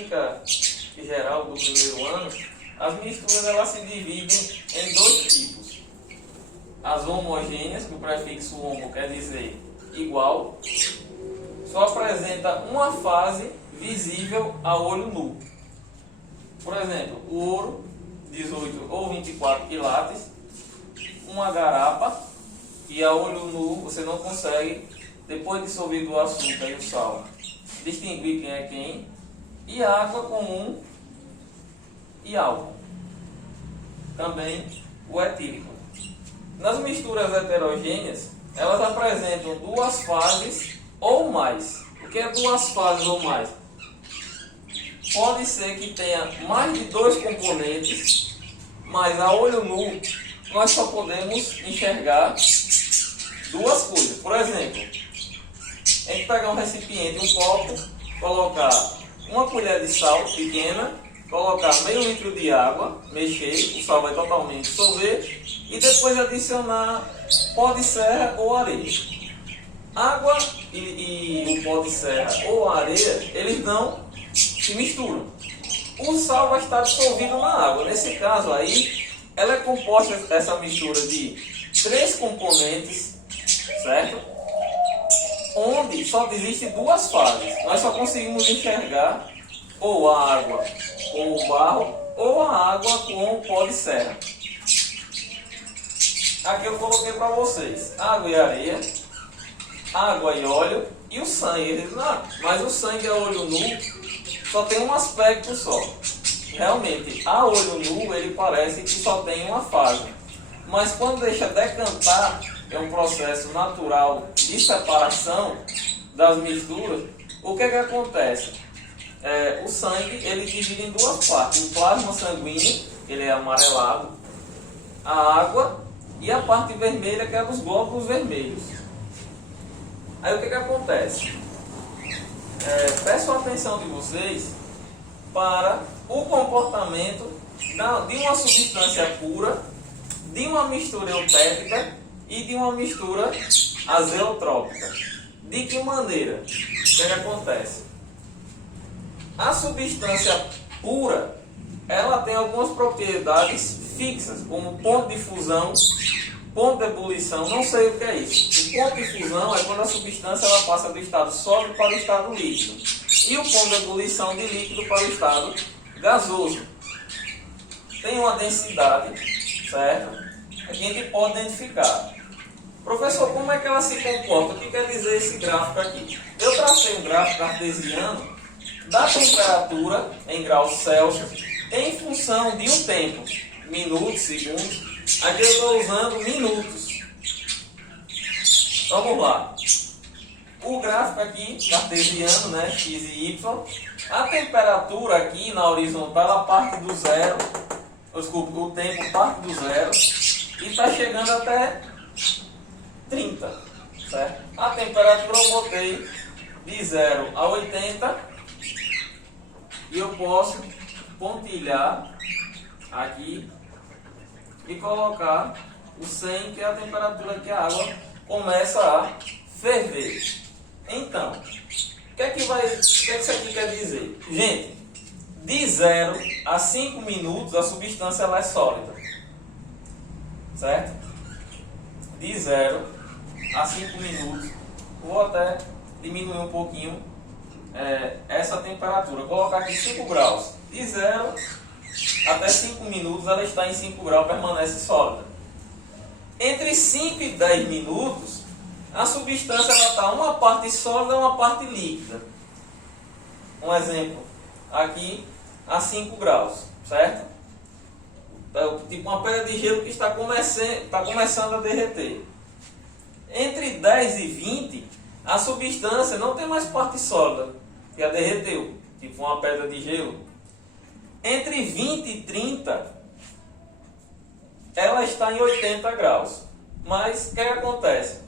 química geral do primeiro ano, as misturas elas se dividem em dois tipos. As homogêneas, que o prefixo homo quer dizer igual, só apresenta uma fase visível a olho nu. Por exemplo, o ouro, 18 ou 24 quilates, uma garapa, que a olho nu você não consegue, depois de dissolvido o açúcar e o sal, distinguir quem é quem, e água comum e álcool. Também o etílico. Nas misturas heterogêneas, elas apresentam duas fases ou mais. O que é duas fases ou mais? Pode ser que tenha mais de dois componentes, mas a olho nu nós só podemos enxergar duas coisas. Por exemplo, a gente pegar um recipiente, um copo, colocar uma colher de sal pequena, colocar meio litro de água, mexer, o sal vai totalmente dissolver, e depois adicionar pó de serra ou areia. Água e o pó de serra ou areia, eles não se misturam. O sal vai estar dissolvido na água. Nesse caso aí, ela é composta, essa mistura, de 3 componentes, certo? Onde só existem duas fases. Nós só conseguimos enxergar ou a água com o barro ou a água com o pó de serra. Aqui eu coloquei para vocês água e areia, água e óleo e o sangue. Eles dizem, não, mas o sangue a olho nu só tem um aspecto só. Realmente, a olho nu ele parece que só tem uma fase. Mas quando deixa decantar, é um processo natural de separação das misturas, o que acontece? O sangue ele divide em duas partes. O plasma sanguíneo, ele é amarelado, a água e a parte vermelha, que é dos glóbulos vermelhos. Aí o que acontece? Peço a atenção de vocês para o comportamento de uma substância pura, de uma mistura eutética e de uma mistura azeotrópica. De que maneira? O que acontece? A substância pura, ela tem algumas propriedades fixas, como ponto de fusão, ponto de ebulição, não sei o que é isso. O ponto de fusão é quando a substância ela passa do estado sólido para o estado líquido. E o ponto de ebulição de líquido para o estado gasoso. Tem uma densidade, certo? Que a gente pode identificar. Professor, como é que ela se comporta? O que quer dizer esse gráfico aqui? Eu tracei um gráfico cartesiano da temperatura em graus Celsius em função de um tempo, minutos, segundos. Aqui eu estou usando minutos. Vamos lá. O gráfico aqui, cartesiano, né, x e y. A temperatura aqui na horizontal, ela parte do zero. Desculpa, o tempo parte do zero e está chegando até 30, certo? A temperatura eu botei de 0 a 80 e eu posso pontilhar aqui e colocar o 100, que é a temperatura que a água começa a ferver. Então, o que é que isso aqui quer dizer? Gente, de 0 a 5 minutos a substância ela é sólida, certo? De 0 a 5 minutos, vou até diminuir um pouquinho essa temperatura, vou colocar aqui 5 graus. De 0 até 5 minutos ela está em 5 graus, permanece sólida. Entre 5 e 10 minutos, a substância está uma parte sólida e uma parte líquida. Um exemplo, aqui a 5 graus, certo? Tipo uma pedra de gelo que está começando a derreter. Entre 10 e 20, a substância não tem mais parte sólida, que a derreteu, tipo uma pedra de gelo. Entre 20 e 30, ela está em 80 graus. Mas o que acontece?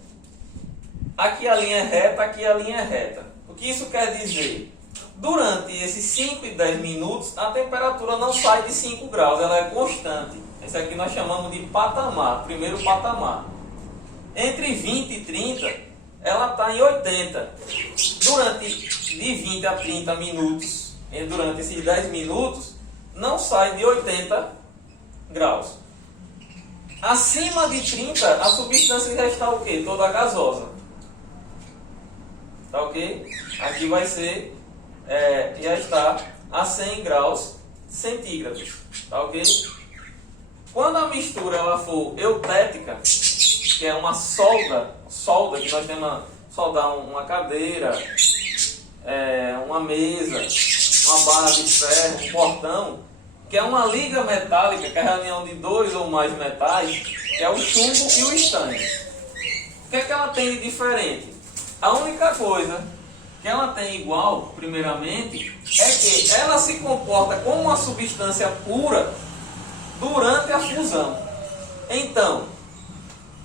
Aqui a linha é reta, aqui a linha é reta. O que isso quer dizer? Durante esses 5 e 10 minutos, a temperatura não sai de 5 graus, ela é constante. Esse aqui nós chamamos de patamar, primeiro patamar. Entre 20 e 30, ela está em 80. Durante de 20 a 30 minutos, durante esses 10 minutos, não sai de 80 graus. Acima de 30, a substância já está o quê? Toda gasosa. Tá ok? Aqui vai ser, já está a 100 graus centígrados. Tá ok? Quando a mistura ela for eutética, que é uma solda que nós temos a soldar uma cadeira, uma mesa, uma barra de ferro, um portão, que é uma liga metálica, que é a reunião de dois ou mais metais, que é o chumbo e o estanho. O que é que ela tem de diferente? A única coisa que ela tem igual, primeiramente, é que ela se comporta como uma substância pura durante a fusão. Então,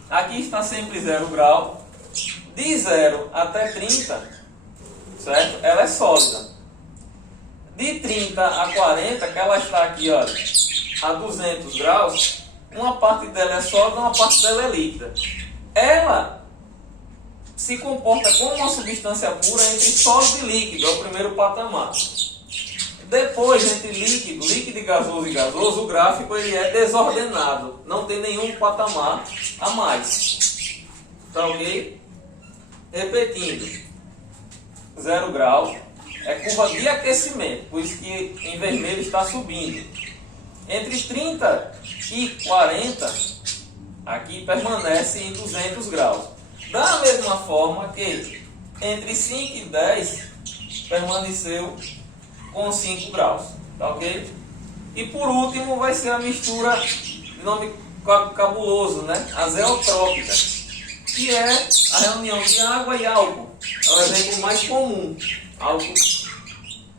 aqui está sempre 0 grau, de 0 até 30, certo? Ela é sólida. De 30 a 40, que ela está aqui, olha, a 200 graus, uma parte dela é sólida, uma parte dela é líquida. Ela se comporta como uma substância pura entre sólido e líquido, é o primeiro patamar. Depois, entre líquido e gasoso, o gráfico ele é desordenado, não tem nenhum patamar a mais. Tá ok? Repetindo, 0 grau é curva de aquecimento, por isso que em vermelho está subindo. Entre 30 e 40, aqui permanece em 200 graus. Da mesma forma que entre 5 e 10 permaneceu com 5 graus. Tá ok? E por último vai ser a mistura de nome cabuloso, né? Azeotrópica, que é a reunião de água e álcool. É o exemplo mais comum, álcool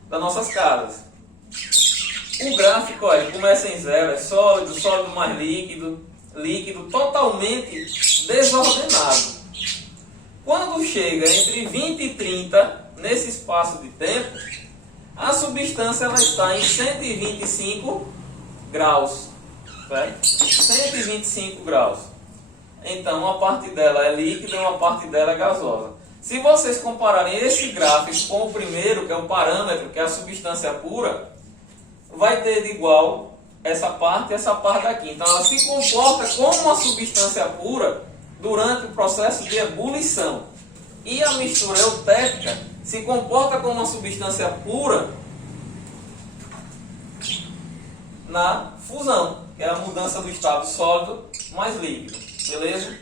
das nossas casas. O gráfico, olha, começa em 0, é sólido, sólido mais líquido, líquido totalmente desordenado. Quando chega entre 20 e 30, nesse espaço de tempo, a substância ela está em 125 graus. Certo? 125 graus. Então, uma parte dela é líquida e uma parte dela é gasosa. Se vocês compararem esse gráfico com o primeiro, que é o parâmetro, que é a substância pura, vai ter de igual essa parte e essa parte aqui. Então, ela se comporta como uma substância pura durante o processo de ebulição. E a mistura eutética se comporta como uma substância pura na fusão, que é a mudança do estado sólido mais líquido. Beleza?